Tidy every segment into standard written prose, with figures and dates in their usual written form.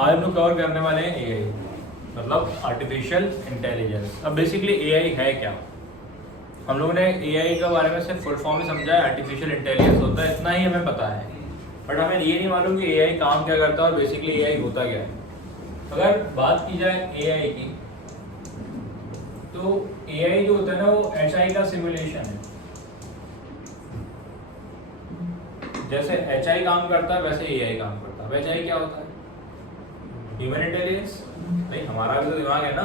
आज हम लोग कवर करने वाले हैं एआई, मतलब आर्टिफिशियल इंटेलिजेंस। अब बेसिकली एआई है क्या? हम लोगों ने एआई के बारे में सिर्फ फुल फॉर्म में समझा है, आर्टिफिशियल इंटेलिजेंस होता है, इतना ही हमें पता है। बट हमें ये नहीं मालूम कि एआई काम क्या करता है और बेसिकली एआई होता क्या है। अगर बात की जाए एआई की, तो एआई जो होता है ना वो एचआई का सिमुलेशन है। जैसे एचआई काम करता है वैसे एआई काम करता है। एचआई क्या होता है? Human intelligence. नहीं, हमारा भी तो दिमाग है ना।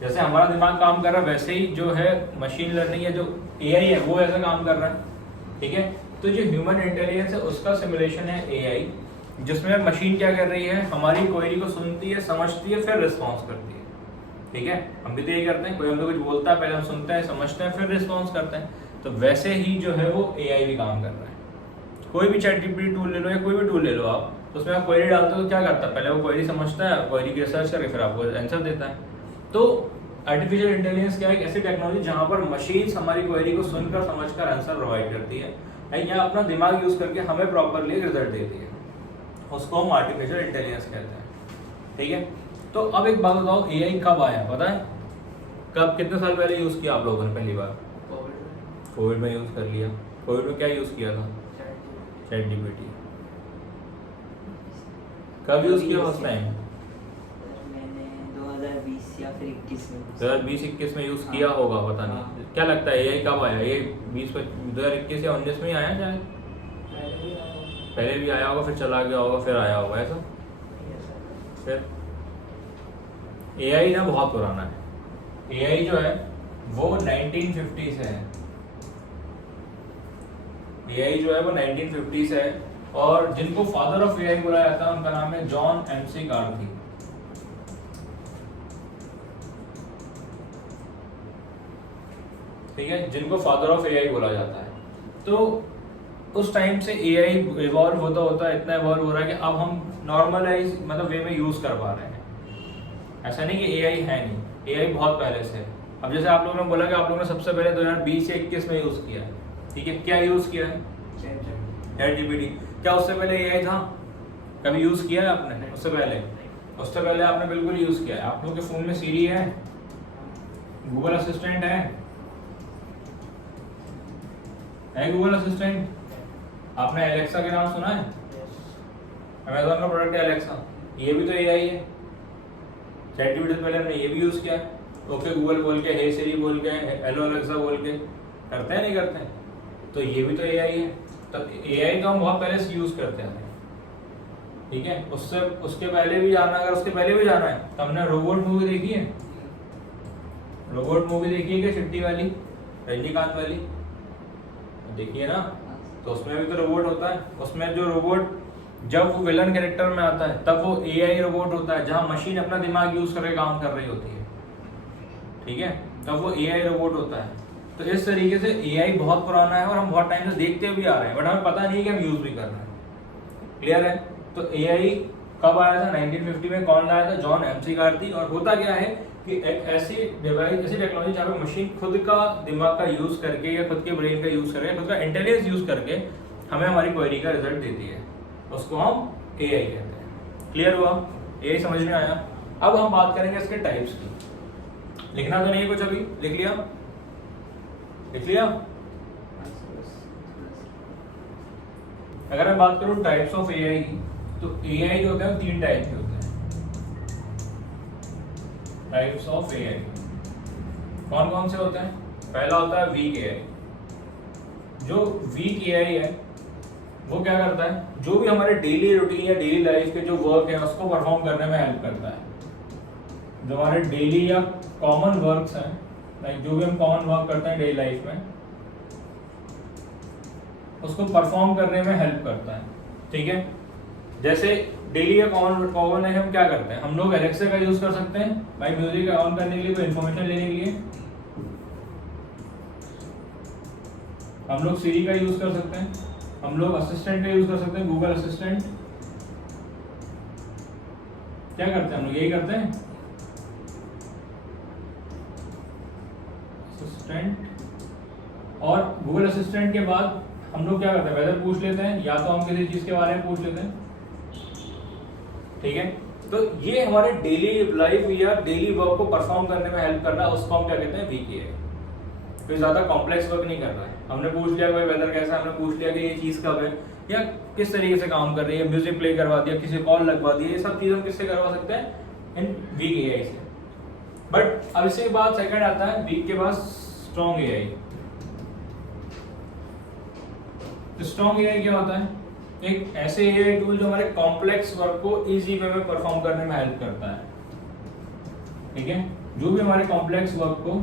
जैसे हमारा दिमाग काम कर रहा है वैसे ही जो है मशीन लर्निंग या जो एआई है वो ऐसा काम कर रहा है। ठीक है, तो जो ह्यूमन इंटेलिजेंस है उसका सिमुलेशन है एआई, जिसमें मशीन क्या कर रही है, हमारी क्वेरी को सुनती है, समझती है, फिर रिस्पॉन्स करती है। ठीक है, हम भी तो यही करते हैं, कोई हम तो कुछ बोलता है, पहले हम सुनते हैं, समझते हैं, फिर रिस्पॉन्स करते हैं। तो वैसे ही जो है वो एआई भी काम कर रहा है। कोई भी चैट जीपीटी टूल ले लो या कोई भी टूल ले लो आप, उसमें आप क्वेरी डालते हो तो क्या करता है, पहले वो क्वेरी समझता है, क्वेरी की रिसर्च करके फिर आपको आंसर देता है। तो आर्टिफिशियल इंटेलिजेंस क्या है? एक ऐसी टेक्नोलॉजी जहाँ पर मशीन्स हमारी क्वेरी को सुनकर समझकर आंसर प्रोवाइड करती है या अपना दिमाग यूज करके हमें प्रॉपरली रिजल्ट देती है, उसको हम आर्टिफिशियल इंटेलिजेंस कहते हैं। ठीक है, तो अब एक बात बताओ, एआई कब आया पता है? कब, कितने साल पहले यूज किया आप लोगों ने पहली बार? कोविड में यूज कर लिया। कोविड में क्या यूज किया था? Chat GPT. कब यूज किया फर्स्ट टाइम? मैंने 2020 या फिर 21 में 2020-21 में यूज किया होगा, पता नहीं। क्या लगता है एआई कब आया? ये 2021 या 19 में ही आया शायद? पहले भी आया होगा, फिर चला गया होगा, फिर आया होगा, ऐसा? फिर एआई ना बहुत पुराना है। एआई जो है वो 1950 से है। एआई जो है वो 1950 से है, और जिनको फादर ऑफ एआई बोला जाता है उनका नाम है जॉन एमसी कार्थी। ठीक है, जिनको फादर ऑफ एआई बोला जाता है। तो उस टाइम से एआई इवॉल्व होता होता इतना इवॉल्व हो रहा है कि अब हम नॉर्मलाइज मतलब वे में यूज कर पा रहे हैं। ऐसा नहीं कि एआई है नहीं, एआई बहुत पहले से है। अब जैसे आप लोगों ने बोला कि आप लोगों ने सबसे पहले 2020 या 21 में यूज किया है। ठीक है, क्या यूज किया है? Chat GPT. क्या उससे पहले एआई था? कभी यूज किया है आपने उससे पहले? उससे पहले आपने बिल्कुल यूज किया है। आप लोगों के फोन में सीरी है, गूगल असिस्टेंट है गूगल असिस्टेंट। आपने एलेक्सा के नाम सुना है? अमेज़न का प्रोडक्ट है एलेक्सा, ये भी तो एआई है। चैट जीपीटी से पहले हमने ये भी यूज किया। ओके गूगल बोल के, हे सिरी बोल के, हेलो एलेक्सा बोल के करते हैं, नहीं करते हैं? तो ये भी तो एआई है। तो एआई का हम बहुत पहले से यूज करते हैं। ठीक है, उससे उसके पहले भी जाना, अगर उसके पहले भी जाना है तो हमने रोबोट मूवी देखी है। रोबोट मूवी देखी है क्या? चिट्टी वाली, रजनीकांत वाली देखिए ना। तो उसमें भी तो रोबोट होता है। उसमें जो रोबोट जब वो विलन कैरेक्टर में आता है तब वो एआई रोबोट होता है, जहां मशीन अपना दिमाग यूज करके काम कर रही होती है। ठीक है, तब वो एआई रोबोट होता है। तो इस तरीके से एआई बहुत पुराना है और हम बहुत टाइम से देखते भी आ रहे हैं, बट हमें पता नहीं कि हम यूज भी कर रहे हैं। क्लियर है? तो एआई कब आया था? 1950 में। कौन लाया था? John MC Karthi. और होता क्या है कि एक ऐसी डिवाइस, ऐसी टेक्नोलॉजी जहाँ पे मशीन खुद का दिमाग का यूज करके या खुद के ब्रेन का यूज करके, खुद का इंटेलिजेंस यूज करके हमें हमारी क्वेरी का रिजल्ट देती है, उसको हम एआई कहते हैं। क्लियर हुआ? एआई समझ में आया? अब हम बात करेंगे इसके टाइप्स की। लिखना तो नहीं है कुछ अभी? लिख लिया? लिख लिया? अगर मैं बात करूं टाइप्स ऑफ एआई की, तो एआई जो होते हैं 3 टाइप के होते हैं। टाइप्स ऑफ एआई कौन कौन से होते हैं? पहला होता है वीक एआई। जो वीक एआई है वो क्या करता है, जो भी हमारे डेली रूटीन या डेली लाइफ के जो वर्क है उसको परफॉर्म करने में हेल्प करता है। जो हमारे डेली या कॉमन वर्क्स हैं, लाइक जो भी हम कॉमन वर्क करते हैं डेली लाइफ में, उसको परफॉर्म करने में हेल्प करता है। ठीक है, जैसे डेली या कॉमन है, हम क्या करते हैं, हम लोग एलेक्सा का यूज कर सकते हैं भाई म्यूजिक ऑन करने के लिए, कोई इन्फॉर्मेशन लेने के लिए। हम लोग सीरी का यूज कर सकते हैं, हम लोग असिस्टेंट का यूज कर सकते हैं, गूगल असिस्टेंट। क्या करते हैं हम लोग? यही करते हैं, असिस्टेंट। और गूगल असिस्टेंट के बाद हम लोग क्या करते हैं, वेदर पूछ लेते हैं, या तो हम किसी चीज के बारे में पूछ लेते हैं। ठीक है, तो ये हमारे डेली लाइफ या डेली वर्क को परफॉर्म करने में हेल्प कर रहा है, उसको हम क्या कहते हैं, वीक एआई। कोई ज्यादा कॉम्प्लेक्स वर्क नहीं कर रहा है। हमने पूछ लिया भाई वेदर कैसा है, हमने पूछ लिया कि ये चीज़ कब है या किस तरीके से काम कर रही है, म्यूजिक प्ले करवा दिया, किसी कॉल लगवा दिया, ये सब चीज़ हम किससे करवा सकते हैं, इन वीक एआई से। बट अब इसके बाद सेकंड आता है वीक के बाद स्ट्रॉन्ग एआई। स्ट्रॉन्ग एआई क्या होता है, एक ऐसे एआई टूल जो हमारे कॉम्प्लेक्स वर्क को इजी वे में परफॉर्म करने में हेल्प करता है। ठीक है, जो भी हमारे कॉम्प्लेक्स वर्क को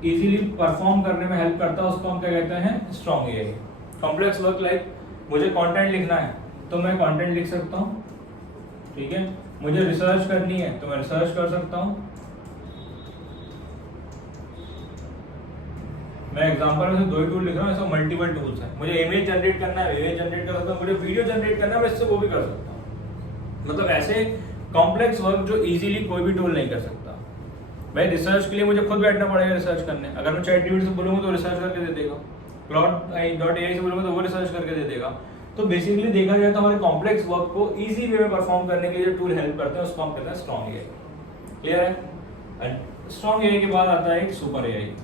इजीली परफॉर्म करने में हेल्प करता है उसको हम क्या कहते हैं, strong AI. Complex work like मुझे कंटेंट लिखना है तो मैं कंटेंट लिख सकता हूँ। ठीक है, मुझे रिसर्च करनी है तो मैं रिसर्च कर सकता हूँ। मैं एग्जांपल में से 2 ही टूल लिख रहा हूँ, ऐसा मल्टीपल टूल्स हैं। मुझे इमेज जनरेट करना है, इमेज जनरेट कर सकता हूँ, मुझे वीडियो जनरेट करना है, मैं इससे वो भी कर सकता हूँ। मतलब ऐसे कॉम्प्लेक्स वर्क जो इजीली कोई भी टूल नहीं कर सकता। भाई रिसर्च के लिए मुझे खुद बैठना पड़ेगा रिसर्च करने। अगर मैं ChatGPT से बोलूँगा तो रिसर्च करके दे देगा, Claude.ai से बोलूँगा तो वो रिसर्च करके दे देगा। तो बेसिकली देखा जाए तो हमारे कॉम्प्लेक्स वर्क को इजी वे में परफॉर्म करने के लिए जो टूल हेल्प करते हैं उसको हम कहते हैं स्ट्रॉन्ग एआई। क्लियर है? एंड स्ट्रॉन्ग एआई के बाद आता है एक सुपर एआई।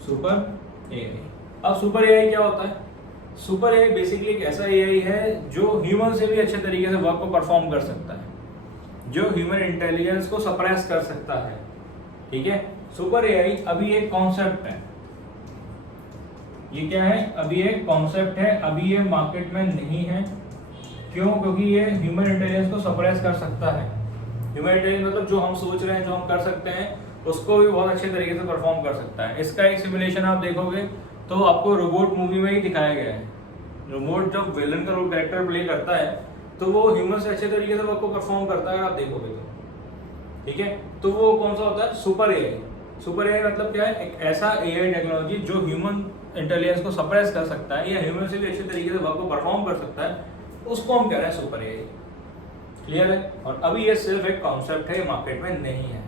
सुपर एआई, अब सुपर एआई क्या होता है? सुपर एआई बेसिकली एक ऐसा एआई है जो ह्यूमन से भी अच्छे तरीके से वर्क को परफॉर्म कर सकता है, जो ह्यूमन इंटेलिजेंस को सप्रेस कर सकता है। ठीक है, सुपर एआई अभी एक कॉन्सेप्ट है। ये क्या है? अभी एक कॉन्सेप्ट है, अभी ये मार्केट में नहीं है। क्यों? क्योंकि ये ह्यूमन इंटेलिजेंस को सप्रेस कर सकता है। ह्यूमन इंटेलिजेंस मतलब जो हम सोच रहे हैं, जो हम कर सकते हैं, उसको भी बहुत अच्छे तरीके से परफॉर्म कर सकता है। इसका एक सिमुलेशन आप देखोगे तो आपको रोबोट मूवी में ही दिखाया गया है। रोबोट जब विलन का रोल कैरेक्टर प्ले करता है तो वो ह्यूमन से अच्छे तरीके से वर्क को परफॉर्म करता है, आप देखोगे तो। ठीक है, तो वो कौन सा होता है? Super AI. सुपर एआई मतलब क्या है? एक ऐसा एआई टेक्नोलॉजी जो ह्यूमन इंटेलिजेंस को सप्रेस कर सकता है या ह्यूमन से भी अच्छे तरीके से वर्क को परफॉर्म कर सकता है, उसको हम कह रहे हैं सुपर एआई। क्लियर है? और अभी ये सिर्फ एक कॉन्सेप्ट है, मार्केट में नहीं है।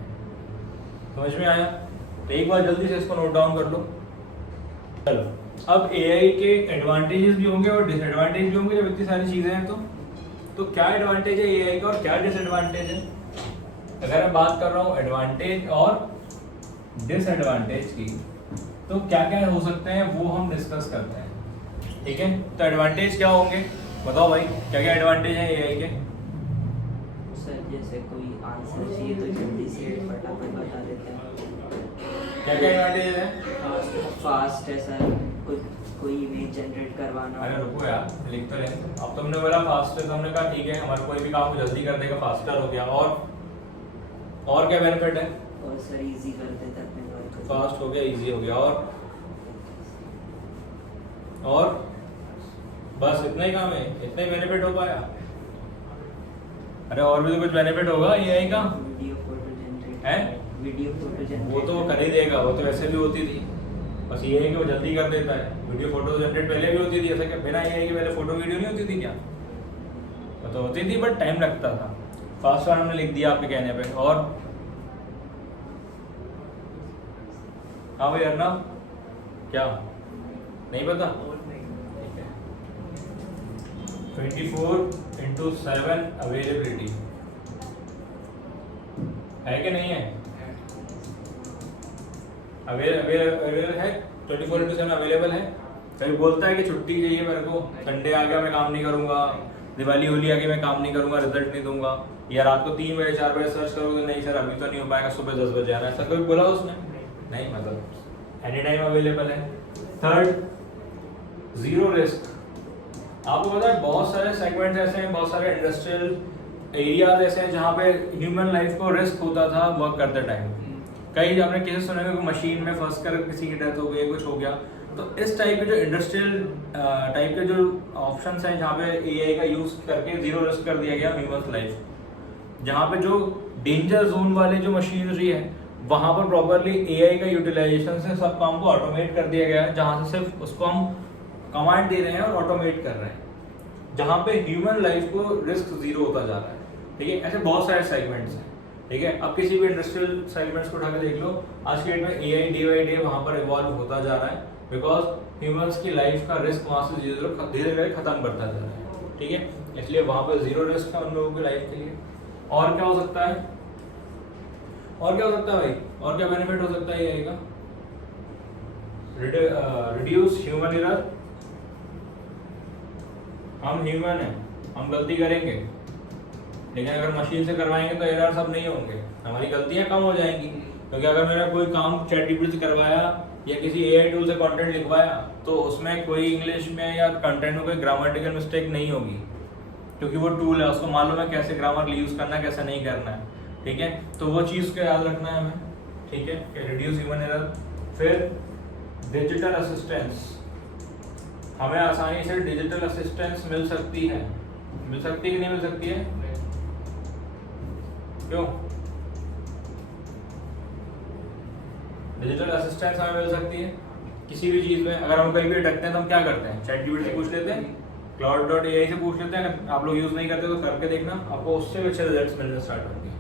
समझ में आया? तो एक बार जल्दी से इसको नोट डाउन कर लो। चलो, अब एआई के एडवांटेजेस भी होंगे और डिसएडवांटेज भी होंगे जब इतनी सारी चीजें हैं तो क्या एडवांटेज है एआई का और क्या डिसएडवांटेज है? अगर मैं बात कर रहा हूँ एडवांटेज और डिसएडवांटेज की, तो क्या क्या हो सकते हैं वो हम डिस्कस करते हैं। ठीक है, तो एडवांटेज क्या होंगे बताओ भाई, क्या क्या एडवांटेज है एआई के? सर जैसे कोई आंसर चाहिए तो जल्दी से फटाफट बता देते हैं। क्या क्या एडवांटेज है? फास्ट है सर, कोई इमेज जनरेट करवाना। अरे रुको यार, लिख तो रहे। अब तुमने बोला फास्ट है तो हमने कहा ठीक है, हमारा कोई भी काम को जल्दी कर देगा, फास्टर हो गया। और क्या बेनिफिट है? और सर इजी कर देता है अपने वर्क को। फास्ट हो गया, इजी हो गया, और बस इतना ही काम है, इतना ही बेनिफिट हो पाया? अरे और भी तो कुछ बेनिफिट होगा एआई का। वीडियो फोटो जनरेट है, वीडियो फोटो जनरेट वो तो कर ही देगा, वो तो वैसे भी होती थी। बस ये है कि वो जल्दी कर देता है। वीडियो फोटो जनरेट पहले भी होती थी, ऐसा क्या बिना एआई के पहले फोटो वीडियो नहीं होती थी क्या? वो तो होती थी बट टाइम लगता था। फास्ट वाला हमने लिख दिया आपके कहने पे। और हाँ भाई अर्नव, क्या नहीं पता? 24/7 अवेलेबिलिटी है कि नहीं है? अवेलेबल है, 24/7 अवेलेबल है। कभी बोलता है कि छुट्टी चाहिए मेरे को, संडे आ गया मैं काम नहीं करूंगा, दिवाली होली आ गई मैं काम नहीं करूंगा, रिजल्ट नहीं दूंगा, या रात को 3 बजे 4 बजे सर्च करोगे, नहीं सर अभी तो नहीं हो पाएगा, सुबह 10 बजे आना। ऐसा कोई बोला उसने? नहीं, मतलब एनी टाइम अवेलेबल है। Third, zero risk. आपको पता है बहुत सारे सेगमेंट्स ऐसे हैं, बहुत सारे इंडस्ट्रियल एरियाज ऐसे हैं जहाँ पे ह्यूमन लाइफ को रिस्क होता था वर्क करते टाइम। कई आपने केसेस सुने होंगे, मशीन में फंस कर किसी की डेथ हो गई, कुछ हो गया। तो इस टाइप के जो इंडस्ट्रियल टाइप के जो ऑप्शंस हैं जहाँ पे एआई का यूज करके जीरो रिस्क कर दिया गया ह्यूमन लाइफ, जहाँ पे जो डेंजर जोन वाले जो मशीनरी है वहाँ पर प्रॉपरली एआई का यूटिलाइजेशन से सब काम को ऑटोमेट कर दिया गया है, जहाँ से सिर्फ उसको हम कमांड दे रहे हैं और ऑटोमेट कर रहे हैं, जहाँ पे ह्यूमन लाइफ को रिस्क जीरो होता जा रहा है। ठीक है, ऐसे बहुत सारे सेगमेंट्स हैं। ठीक है, अब किसी भी इंडस्ट्रियल सेगमेंट्स को उठा के देख लो, आज के डेट में एआई डे बाई डे वहाँ पर इवॉल्व होता जा रहा है, बिकॉज ह्यूमंस की लाइफ का रिस्क वहाँ से धीरे धीरे खत्म करता जा रहा है। ठीक है, इसलिए वहाँ पे जीरो रिस्क है उन लोगों की लाइफ के लिए। और क्या हो सकता है, और क्या हो सकता है भाई, और क्या बेनिफिट हो सकता है ये का? Reduce human error. हम ह्यूमन हैं, हम गलती करेंगे, लेकिन अगर मशीन से करवाएंगे तो एरर सब नहीं होंगे, हमारी गलतियां कम हो जाएंगी। क्योंकि अगर मैंने कोई काम ChatGPT से करवाया या किसी AI टूल से कंटेंट लिखवाया तो उसमें कोई इंग्लिश में या कंटेंट में कोई ग्रामेटिकल मिस्टेक नहीं होगी, क्योंकि वो टूल है, उसको मालूम है कैसे ग्रामर यूज करना है कैसे नहीं करना है। ठीक है, तो वो चीज़ को याद रखना है हमें। ठीक है, रिड्यूस ह्यूमन एरर। फिर डिजिटल असिस्टेंस, हमें आसानी से डिजिटल असिस्टेंस मिल सकती है। मिल सकती है कि नहीं मिल सकती है? क्यों? डिजिटल असिस्टेंस हमें मिल सकती है किसी भी चीज़ में। अगर हम कहीं भी अटकते हैं तो हम क्या करते हैं? ChatGPT से पूछ लेते हैं, Claude.ai से पूछ लेते हैं। अगर आप लोग यूज़ नहीं करते तो करके देखना, आपको उससे भी अच्छे रिजल्ट्स मिलने स्टार्ट होंगे।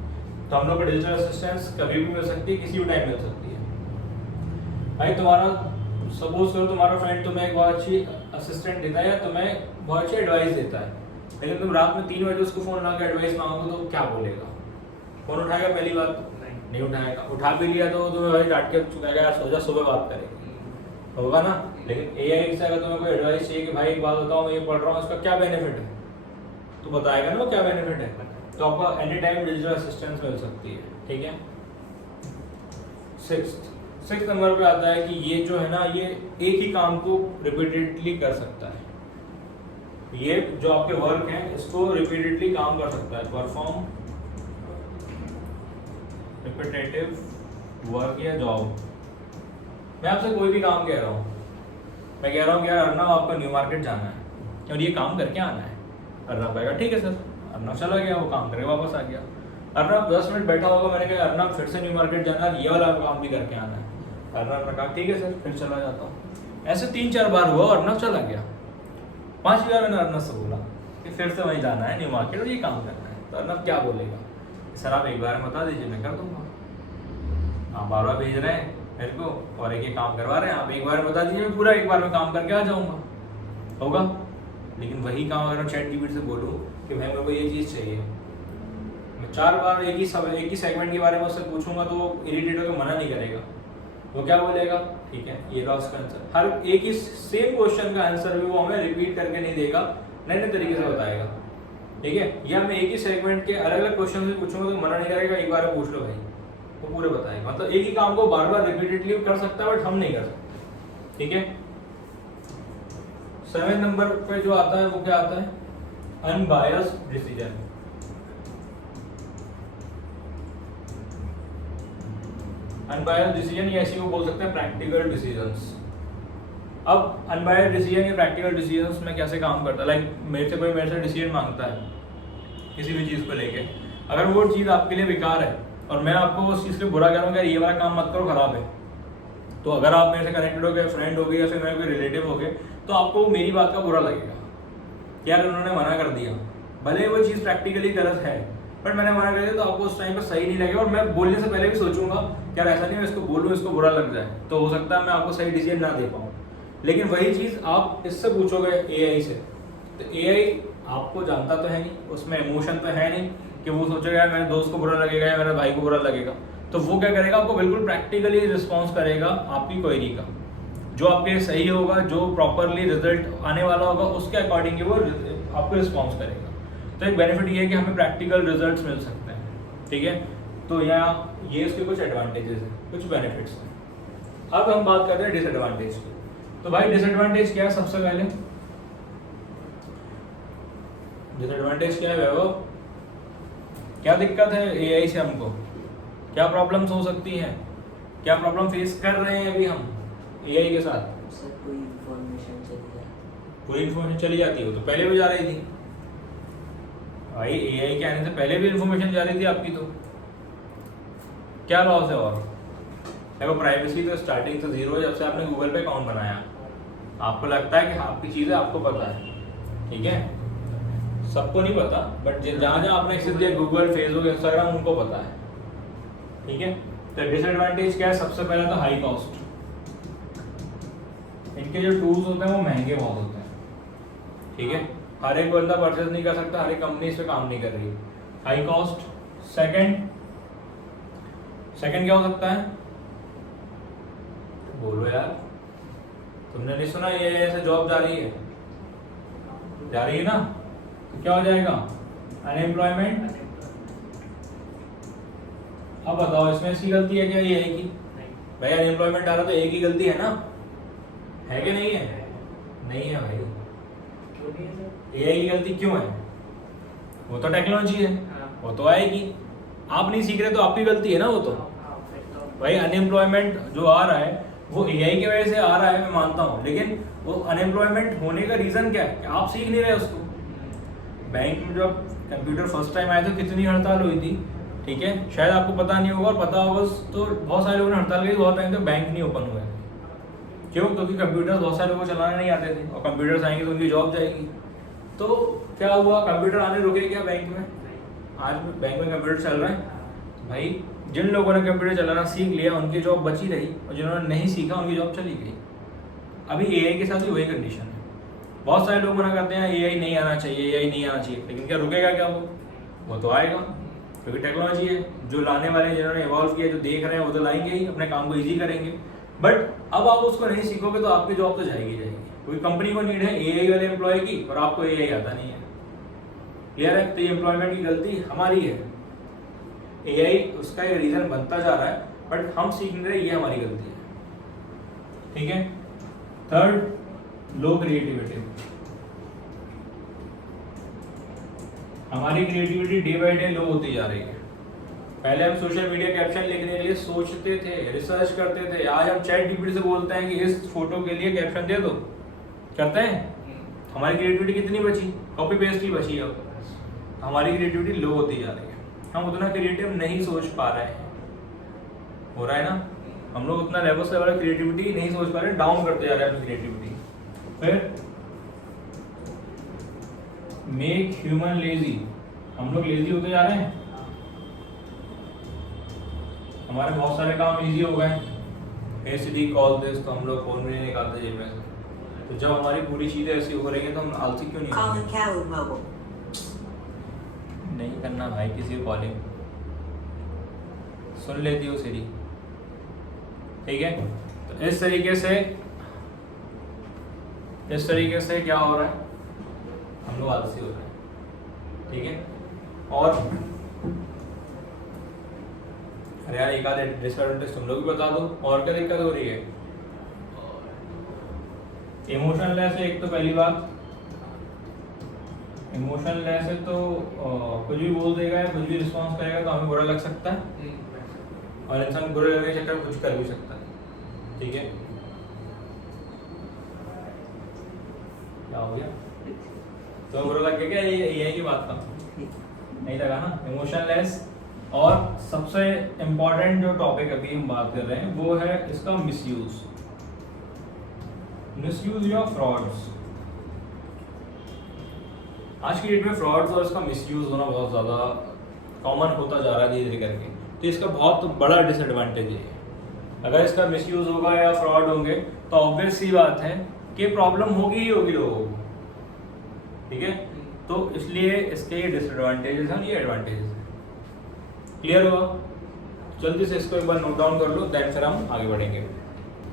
तो हम लोग को डिजिटल असिस्टेंस कभी भी मिल सकती है, किसी भी टाइम मिल सकती है। भाई तुम्हारा सपोज करो तुम्हारा फ्रेंड तुम्हें एक बहुत अच्छी असिस्टेंट देता है या तुम्हें बहुत अच्छी एडवाइस देता है, लेकिन तुम रात में 3 बजे उसको फ़ोन ला के एडवाइस मांगोगे तो क्या बोलेगा? फ़ोन उठाएगा? पहली बात नहीं उठाएगा। उठा भी लिया तो तुम्हें भाई डांट के कहेगा यार सो जा, सुबह बात करेंगे, होगा ना। लेकिन AI से अगर तुम्हें कोई एडवाइस चाहिए कि भाई एक बात बताओ मैं ये पढ़ रहा हूँ इसका क्या बेनिफिट है, तो बताएगा ना वो क्या बेनिफिट है। तो आपको एनी टाइम डिजिटल असिस्टेंस मिल सकती है। ठीक है। सिक्स नंबर पे आता है कि ये जो है ना, ये एक ही काम को रिपीटेडली कर सकता है। ये जो आपके वर्क हैं इसको रिपीटेडली काम कर सकता है। परफॉर्म रिपीटेटिव वर्क या जॉब। मैं आपसे कोई भी काम कह रहा हूँ, मैं कह रहा हूँ कि यार अर्नव आपको न्यू मार्केट जाना है और ये काम करके आना है। अर्नव कहेगा ठीक है सर, अर्नव चला गया, वो काम करके वापस आ गया। अर्नव 10 मिनट बैठा होगा, मैंने कहा अर्नव फिर से न्यू मार्केट जाना है, ये वाला काम भी करके आना है। अर्नव ने कहा ठीक है सर, फिर चला जाता हूँ। ऐसे 3-4 बार हुआ, अर्नव चला गया। 5वीं बार मैंने अर्नव से बोला कि फिर से वहीं जाना है न्यू मार्केट और ये काम करना है, तो अर्नव क्या बोलेगा? सर आप एक बार में बता दीजिए, मैं कर दूंगा। आप बार-बार भेज रहे हैं मेरे को और एक काम करवा रहे हैं, आप एक बार में बता दीजिए, मैं पूरा एक बार में काम करके आ जाऊंगा, होगा। लेकिन वही काम अगर मैं ChatGPT से बोलूँ कि भाई मेरे को ये चीज़ चाहिए, मैं 4 बार एक ही सेगमेंट के बारे में उससे पूछूंगा तो वो इरिटेट होकर मना नहीं करेगा। वो क्या बोलेगा? ठीक है, ये रहा उसका आंसर। हर एक ही सेम क्वेश्चन का आंसर भी वो हमें रिपीट करके नहीं देगा, नए तरीके से बताएगा। ठीक है, या मैं एक ही सेगमेंट के अलग अलग क्वेश्चन से पूछूंगा तो मना नहीं करेगा, एक बार पूछ लो भाई, वो पूरे बताएगा। मतलब एक ही काम को बार बार रिपीटेडली कर सकता है, बट हम नहीं कर सकते। ठीक है। 7 नंबर पे जो आता है वो क्या आता है? Unbiased decision. अनबायस्ड डिसीजन या इसी को बोल सकते हैं प्रैक्टिकल डिसीजंस। अब अनबायस्ड डिसीजन या प्रैक्टिकल डिसीजंस में कैसे काम करता है? लाइक मेरे से डिसीजन मांगता है किसी भी चीज़ को लेके, अगर वो चीज़ आपके लिए बेकार है और मैं आपको उस चीज़ के बुरा कह रहा हूँ कि ये वाला काम मत करो, खराब है, तो अगर आप मेरे से कनेक्टेड हो गए, फ्रेंड हो गए या फिर मेरे कोई रिलेटिव हो गए, तो आपको मेरी बात का बुरा लगेगा कि यार उन्होंने मना कर दिया, भले वो चीज़ प्रैक्टिकली गलत है बट मैंने मना कर दिया, तो आपको उस टाइम पर सही नहीं लगेगा। और मैं बोलने से पहले भी सोचूंगा यार ऐसा नहीं मैं इसको बोलूँ, इसको बुरा लग जाए, तो हो सकता है मैं आपको सही डिसीजन ना दे पाऊँ। लेकिन वही चीज़ आप इससे पूछोगे AI से, तो AI आपको जानता तो है नहीं, उसमें इमोशन तो है नहीं कि वो सोचेगा यार मेरे दोस्त को बुरा लगेगा या मेरे भाई को बुरा लगेगा। तो वो क्या करेगा? आपको बिल्कुल प्रैक्टिकली रिस्पॉन्स करेगा आपकी क्वेरी का, जो आपके लिए सही होगा, जो प्रॉपरली रिजल्ट आने वाला होगा, उसके अकॉर्डिंग वो आपको रिस्पॉन्स करेगा। तो एक बेनिफिट ये है कि हमें प्रैक्टिकल रिजल्ट्स मिल सकते हैं। ठीक है, तो यहाँ ये इसके कुछ एडवांटेजेस हैं, कुछ बेनिफिट्स हैं। अब हम बात करते हैं डिसएडवांटेज की। तो भाई डिसएडवांटेज क्या है? सबसे पहले डिसएडवांटेज क्या है वैभव? क्या दिक्कत है AI से हमको? क्या प्रॉब्लम्स हो सकती हैं? क्या प्रॉब्लम फेस कर रहे हैं अभी हम AI के साथ? सर कोई इन्फॉर्मेशन चली जाए, कोई इन्फॉर्मेशन चली जाती हो तो पहले भी जा रही थी भाई, AI के आने से पहले भी इन्फॉर्मेशन जा रही थी आपकी, तो क्या लॉस है? और देखो प्राइवेसी तो स्टार्टिंग से 0 है, जब से आपने गूगल पे अकाउंट बनाया। आपको लगता है कि आपकी चीज़ें आपको पता है, ठीक है, सबको नहीं पता, बट जहाँ जहाँ आपने एक्सेस दिया गूगल, फेसबुक, इंस्टाग्राम, उनको पता है। ठीक है, तो डिसएडवांटेज क्या है? सबसे पहला तो हाई कॉस्ट। इनके जो टूल्स होते हैं वो महंगे बहुत होते हैं। ठीक है, हर एक बंदा परचेज नहीं कर सकता, हर एक कंपनी इस पे काम नहीं कर रही। High cost. सेकंड क्या हो सकता है, बोलो यार, तुमने नहीं सुना ये ऐसे जॉब जा रही है ना, तो क्या हो जाएगा, अनएम्प्लॉयमेंट। अब बताओ इसमें इसकी गलती है क्या ये की, भाई अनएम्प्लॉयमेंट आ रहा तो एक ही गलती है ना, है कि नहीं है, नहीं है भाई, एआई की गलती क्यों है, वो तो टेक्नोलॉजी है, वो तो आएगी, आप नहीं सीख रहे तो आपकी गलती है ना वो तो। भाई अनएम्प्लॉयमेंट जो आ रहा है वो एआई की वजह से आ रहा है, मैं मानता हूँ, लेकिन वो अनएम्प्लॉयमेंट होने का रीजन क्या है कि आप सीख नहीं रहे उसको। बैंक में जब कंप्यूटर फर्स्ट टाइम आए तो कितनी हड़ताल हुई थी, ठीक है, शायद आपको पता नहीं होगा, और पता होगा तो बहुत सारे लोगों ने हड़ताल की, बहुत टाइम तक बैंक नहीं ओपन हुए। क्यों, क्योंकि कंप्यूटर बहुत सारे लोगों को चलाने नहीं आते थे, और कंप्यूटर्स आएंगे तो उनकी जॉब जाएगी। तो क्या हुआ, कंप्यूटर आने रुके क्या बैंक में, आज बैंक में कंप्यूटर चल रहे हैं। भाई जिन लोगों ने कंप्यूटर चलाना सीख लिया उनकी जॉब बची रही, और जिन्होंने नहीं सीखा उनकी जॉब चली गई। अभी एआई के साथ भी वही कंडीशन है। बहुत सारे लोग मना करते हैं एआई नहीं आना चाहिए, एआई नहीं आना चाहिए, लेकिन क्या रुकेगा क्या वो तो आएगा, क्योंकि टेक्नोलॉजी है, जो लाने वाले हैं, जिन्होंने इवॉल्व किया, जो देख रहे हैं वो तो लाएंगे ही, अपने काम को ईजी करेंगे। बट अब आप उसको नहीं सीखोगे तो आपकी जॉब तो जाएगी, क्योंकि कंपनी को नीड है एआई वाले एम्प्लॉय की, और आपको एआई आता नहीं है। क्लियर है, तो ये एम्प्लॉयमेंट की गलती हमारी है, एआई उसका एक रीजन बनता जा रहा है, बट हम सीख नहीं रहे, ये हमारी गलती है। ठीक है। थर्ड, लो क्रिएटिविटी। हमारी क्रिएटिविटी डे बाय डे लो होती जा रही है। पहले हम सोशल मीडिया कैप्शन लिखने के लिए सोचते थे, रिसर्च करते थे, आज हम चैट जीपीटी से बोलते हैं कि इस फोटो के लिए कैप्शन दे दो, करते हैं। हमारी क्रिएटिविटी कितनी बची, कॉपी पेस्ट ही बची। अब हमारी क्रिएटिविटी लो होती जा रही है, हम उतना क्रिएटिव नहीं सोच पा रहे हैं, हो रहा है ना, हम लोग उतना लेवल से वाला क्रिएटिविटी नहीं सोच पा रहे, डाउन करते जा रहे हैं अपनी क्रिएटिविटी। फिर मेक ह्यूमन लेजी, हम लोग लेजी होते जा रहे हैं, हमारे बहुत सारे काम इजी हो गए, एसीडी कॉल दिस, तो हम लोग फोन में नहीं निकालते जेब में से। तो जब हमारी पूरी चीजें ऐसी हो रही हैं तो हम आलसी क्यों नहीं होंगे? नहीं करना भाई किसी को कॉलिंग, सुन लेती हो सिरी, ठीक है। तो इस तरीके से क्या हो रहा है, हम लोग आलसी हो रहे हैं, ठीक है। और अरे यार एक आध डिसएडवांटेज तुम लोग भी बता दो, और क्या दिक्कत हो रही है। इमोशनलेस है एक तो पहली बात, इमोशनलेस है तो कुछ भी बोल देगा या कुछ भी रिस्पॉन्स करेगा तो हमें बुरा लग सकता है, और इंसान बुरे लगने के चक्कर में कुछ कर भी सकता है, ठीक है। क्या हो गया, तो बुरा लग गया क्या, यही की बात था, नहीं लगा ना, इमोशनलेस। और सबसे इम्पोर्टेंट जो टॉपिक अभी हम बात कर रहे हैं वो है इसका मिसयूज या फ्रॉड्स। आज की डेट में फ्रॉड्स और इसका मिसयूज होना बहुत ज़्यादा कॉमन होता जा रहा है धीरे धीरे करके, तो इसका बहुत बड़ा डिसएडवांटेज है। अगर इसका मिसयूज होगा या फ्रॉड होंगे तो ऑब्वियस सी बात है कि प्रॉब्लम होगी ही होगी लोगों को, ठीक है। तो इसलिए इसके ये डिसएडवांटेजेस हैं, ये एडवांटेजेस हैं। क्लियर हुआ, जल्दी से इसको एक बार नोट डाउन कर लो, देन फिर हम आगे बढ़ेंगे।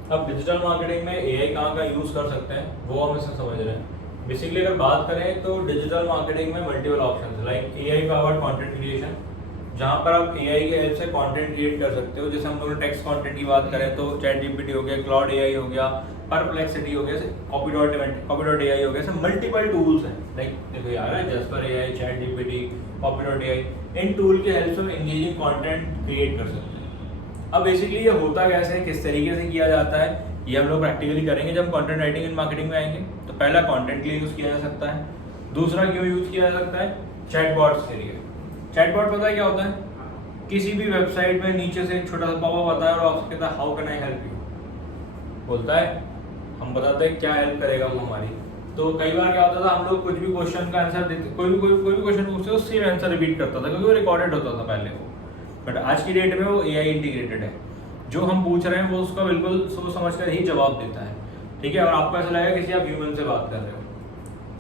अब डिजिटल मार्केटिंग में एआई कहाँ का यूज़ कर सकते हैं वो हम इसे समझ रहे हैं। बेसिकली अगर बात करें तो डिजिटल मार्केटिंग में multiple option like AI powered content creation, जहाँ पर आप एआई के हेल्प से कंटेंट क्रिएट कर सकते हो। जैसे हम लोग टेक्स्ट कंटेंट की बात करें तो चैट जीपीटी हो गया, क्लाउड एआई हो गया, परप्लेक्सिटी हो गया, कॉपी डॉट एआई हो गया, ऐसे मल्टीपल टूल्स हैं। लाइक देखो यार है Jasper AI, ChatGPT, copy dot AI, इन टूल के हेल्प से इंगेजिंग कंटेंट क्रिएट कर सकते हैं। अब बेसिकली ये होता कैसे है, किस तरीके से किया जाता है, ये हम लोग प्रैक्टिकली करेंगे जब कंटेंट राइटिंग एंड मार्केटिंग में आएंगे। तो पहला कंटेंट के लिए यूज़ किया जा सकता है, दूसरा क्यों यूज़ किया जा सकता है, चैटबॉट्स के लिए। चैटबॉट पता है क्या होता है, किसी भी वेबसाइट में नीचे से एक छोटा सा पॉपअप आता है और आपसे कहता है how can I help you, बोलता है, हम बताते हैं क्या हेल्प करेगा वो हमारी। तो कई बार क्या होता था, हम लोग कुछ भी क्वेश्चन का आंसर देते, कोई भी क्वेश्चन पूछते तो सेम आंसर रिपीट करता था क्योंकि वो रिकॉर्डेड होता था पहले वो। बट आज की डेट में वो एआई इंटीग्रेटेड है, जो हम पूछ रहे हैं वो उसका बिल्कुल सोच समझ कर ही जवाब देता है, ठीक है। और आपको ऐसा लगेगा किसी आप ह्यूमन से बात कर रहे हो।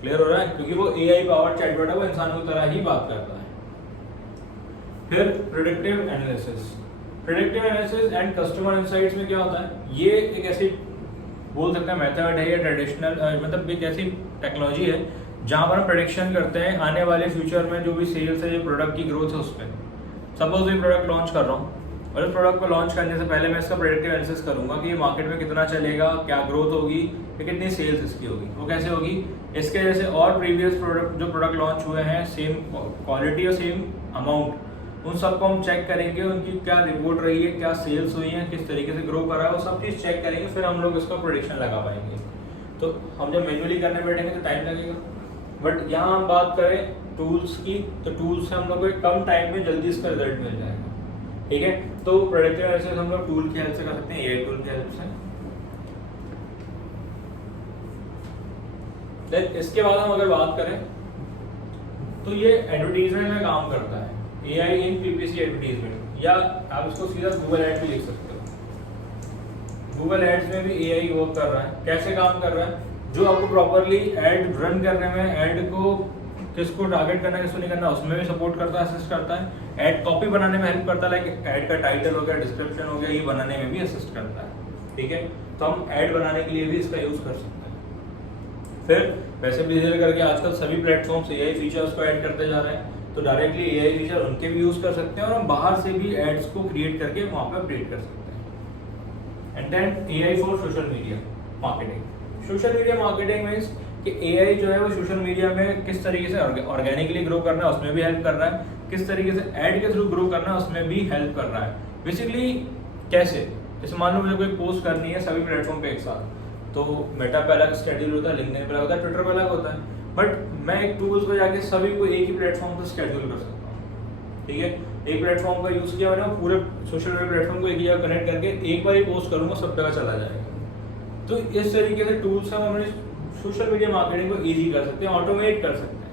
क्लियर हो रहा है? क्योंकि वो AI पावर्ड चैटबॉट है, वो इंसानों की तरह ही बात करता है। फिर predictive analysis and customer insights में क्या होता है, ये एक ऐसी बोल सकते हैं मेथड है या ट्रेडिशनल मतलब एक ऐसी टेक्नोलॉजी है जहाँ पर हम प्रेडिक्शन करते हैं आने वाले फ्यूचर में जो भी सेल्स है, जो प्रोडक्ट की ग्रोथ है उस पर। सपोज मैं प्रोडक्ट लॉन्च कर रहा हूँ और इस प्रोडक्ट को लॉन्च करने से पहले मैं इसका प्रेडिक्टिव एनालिसिस करूंगा कि ये मार्केट में कितना चलेगा, क्या ग्रोथ होगी, या कितनी सेल्स इसकी होगी। वो कैसे होगी, इसके जैसे और प्रीवियस प्रोडक्ट जो प्रोडक्ट लॉन्च हुए हैं सेम क्वालिटी और सेम अमाउंट, उन सबको हम चेक करेंगे, उनकी क्या रिपोर्ट रही है, क्या सेल्स हुई है, किस तरीके से ग्रो कर रहा है, वो सब चीज़ चेक करेंगे, फिर हम लोग इसका प्रेडिक्शन लगा पाएंगे। तो हम जब मैन्युअली करने बैठेंगे तो टाइम लगेगा, बट यहाँ हम बात करें टूल्स की, तो टूल्स से हम लोग को कम टाइम में जल्दी इसका रिजल्ट मिल जाएगा। ठीक है, तो प्रेडिक्टिव एनालिसिस हम लोग टूल की हेल्प से कर सकते हैं, AI टूल की हेल्प से। देन इसके बाद हम अगर बात करें तो ये एडवर्टीजमेंट में काम करता है, AI इन PPC एडवर्टीजमेंट, या आप इसको सीधा गूगल एड भी लिख सकते हो। गूगल एड्स में भी AI वर्क कर रहा है। कैसे काम कर रहा है, जो आपको प्रॉपरली एड रन करने में, एड को किसको टारगेट करना है, किसको नहीं करना, उसमें भी सपोर्ट करता है, असिस्ट करता है। एड कॉपी बनाने में हेल्प करता है, लाइक एड का टाइटल हो गया, डिस्क्रिप्शन हो गया, ये बनाने में भी असिस्ट करता है। ठीक है, तो हम एड बनाने के लिए भी इसका यूज कर सकते हैं। फिर वैसे भी धीरे करके आजकल सभी प्लेटफॉर्म्स AI फीचर्स को ऐड करते जा रहे हैं, तो डायरेक्टली AI फीचर उनके भी यूज कर सकते हैं और हम बाहर से भी एड्स को क्रिएट करके वहाँ पे अपडेट कर सकते हैं। And then AI for social media marketing. Social media marketing means कि AI जो है वो सोशल मीडिया में किस तरीके से ऑर्गेनिकली ग्रो करना है उसमें भी हेल्प कर रहा है, किस तरीके से ऐड के थ्रू ग्रो करना है उसमें भी हेल्प कर रहा है। बेसिकली कैसे, जैसे मान लो मुझे कोई पोस्ट करनी है सभी प्लेटफॉर्म पे एक साथ, तो मेटा पे अलग शेड्यूल होता है, लिंक्डइन पे अलग होता है, ट्विटर पे अलग होता है, बट मैं एक टूल्स पे जाके सभी को एक ही प्लेटफॉर्म पर शेड्यूल कर सकता हूँ। ठीक है, एक प्लेटफॉर्म का यूज़ किया मैंने, पूरे सोशल मीडिया प्लेटफॉर्म को एक जगह कनेक्ट करके एक बार ही पोस्ट करूँगा, सब जगह चला जाएगा। तो इस तरीके से टूल्स हम अपने सोशल मीडिया मार्केटिंग को ईजी कर सकते हैं, ऑटोमेट कर सकते हैं।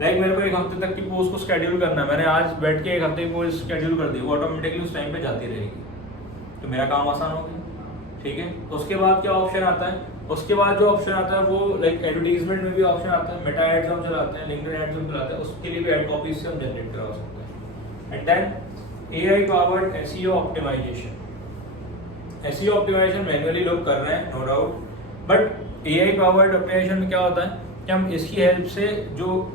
लाइक मेरे को एक हफ्ते तक की पोस्ट को शेड्यूल करना है, मैंने आज बैठ के एक हफ्ते की पोस्ट शेड्यूल कर दी, वो ऑटोमेटिकली उस टाइम पे जाती रहेगी, तो मेरा काम आसान हो गया। ठीक है, उसके बाद क्या ऑप्शन आता है, उसके बाद जो ऑप्शन आता है वो लाइक एडवर्टीजमेंट में भी ऑप्शन आता है, मेटा एड्स हम चलाते हैं, लिंक्डइन एड्स हम चलाते हैं, उसके लिए भी एड कॉपीज से हम जनरेट करा सकते हैं। And then AI powered SEO optimisation. SEO optimisation manually लोग कर रहे हैं, no doubt, but AI powered optimisation में क्या होता है कि हम इसकी हेल्प से जो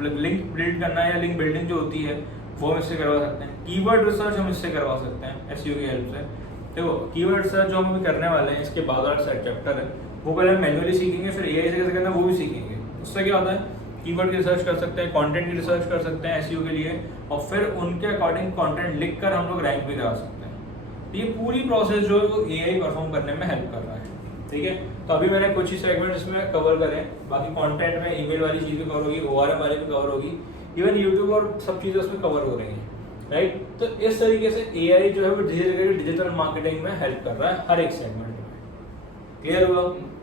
लिंक बिल्ड करना है या लिंक बिल्डिंग जो होती है वो हम इससे करवा सकते हैं। कीवर्ड रिसर्च हम इससे करवा सकते हैं SEO की हेल्प से। देखो कीवर्ड रिसर्च जो हम अभी करने वाले हैं, इसके बाद वाला चैप्टर है, वो पहले हम मैन्युअली सीखेंगे, फिर AI से कैसे करना है वो भी सीखेंगे। उससे क्या होता है, कीवर्ड की रिसर्च कर सकते हैं, कंटेंट की रिसर्च कर सकते हैं SEO के लिए, और फिर उनके अकॉर्डिंग कंटेंट लिखकर हम लोग रैंक भी करा सकते हैं। तो ये पूरी प्रोसेस जो है वो AI परफॉर्म करने में हेल्प कर रहा है। ठीक है, तो अभी मैंने कुछ ही सेगमेंट इसमें कवर करें, बाकी कंटेंट में ईमेल वाली चीज़ भी कवर होगी, ORM वाली भी कवर होगी, इवन यूट्यूब और सब चीज़ें उसमें कवर हो रही हैं। राइट, तो इस तरीके से AI जो है वो धीरे धीरे डिजिटल मार्केटिंग में हेल्प कर रहा है हर एक सेगमेंट में। क्लियर हुआ,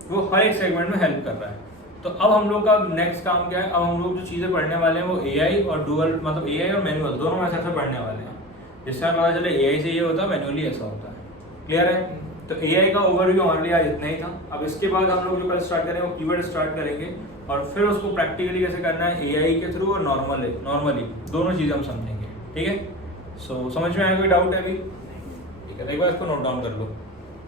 वो हर एक सेगमेंट में हेल्प कर रहा है। तो अब हम लोग का नेक्स्ट काम क्या है, अब हम लोग जो चीज़ें पढ़ने वाले हैं वो AI और डुअल, मतलब AI और मैनुअल दोनों मेथड से पढ़ने वाले हैं, जिससे हमें पता चले AI से ये होता है, मैनुअली ऐसा होता है। क्लियर है, तो AI का ओवरव्यू ऑनली आज इतना ही था। अब इसके बाद हम लोग जो कल स्टार्ट करेंगे वो कीवर्ड स्टार्ट करेंगे, और फिर उसको प्रैक्टिकली कैसे करना है AI के थ्रू और नॉर्मली दोनों चीज़ें हम समझेंगे। ठीक है, सो समझ में आया, कोई डाउट है अभी? ठीक है, एक बार इसको नोट डाउन कर लो।